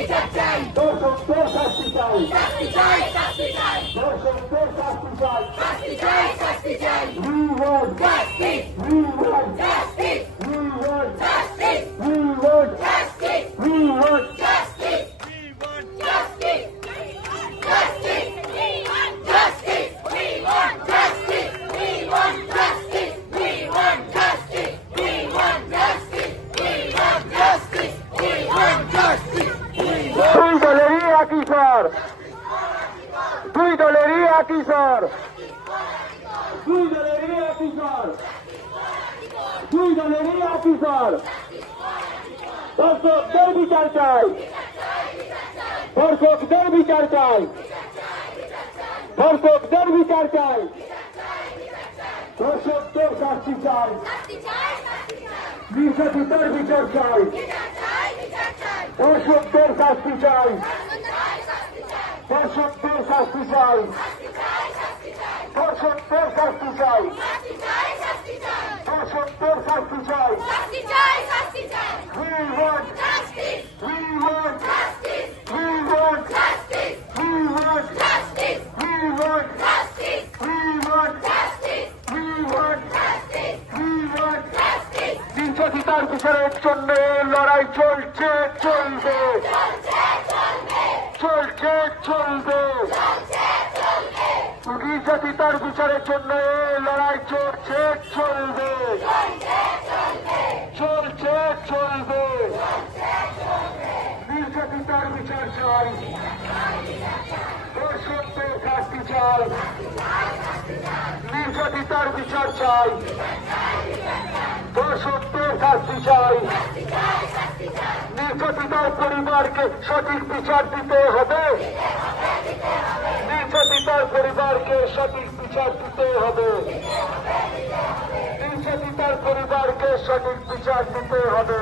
বিচার চাই, দর্শকদের শাস্তি চাই, শাস্তি চাই, শাস্তি চাই, দর্শকদের শাস্তি চাই। শাস্তি চাই, শাস্তি চাই, We want justice, we want justice, we want justice, we want justice, we want justice, justice, justice, we want justice, we want justice, we want justice, we want justice, we want justice, we want justice, we want justice, we want দুই দলেরই একই স্বর, দুই দলেরই একই স্বর, দুই দলেরই একই স্বর, দুই দলেরই একই স্বর। দর্শকদের বিচার চাই, দর্শকদের বিচার চাই, দর্শকদের বিচার চাই, দর্শকদের শাস্তি চাই, নির্যাতিতার বিচার চাই, দর্শকদের শাস্তি চাই, দর্শকদের শাস্তি চাই, দর্শকদের শাস্তি চাই, দর্শকদের শাস্তি চাই। We want, we want, we want, we want, we want, we want, we want, we want. নির্যাতিতার বিচারের জন্য লড়াই চলছে, চলবে, চলছে, চলবে। নির্যাতিতার বিচারের জন্য লড়াই চলছে, চলবে, চলছে, চলবে। নির্যাতিতার বিচার চাই, দর্শকদের শাস্তি চাই, নির্যাতিতার বিচার চাই, দর্শকদের শাস্তি চাই। নির্যাতিতার পরিবারকে সঠিক বিচার দিতে হবে, নির্যাতিতার পরিবারকে সঠিক বিচার দিতে হবে, নির্যাতিতার পরিবারকে সঠিক বিচার দিতে হবে।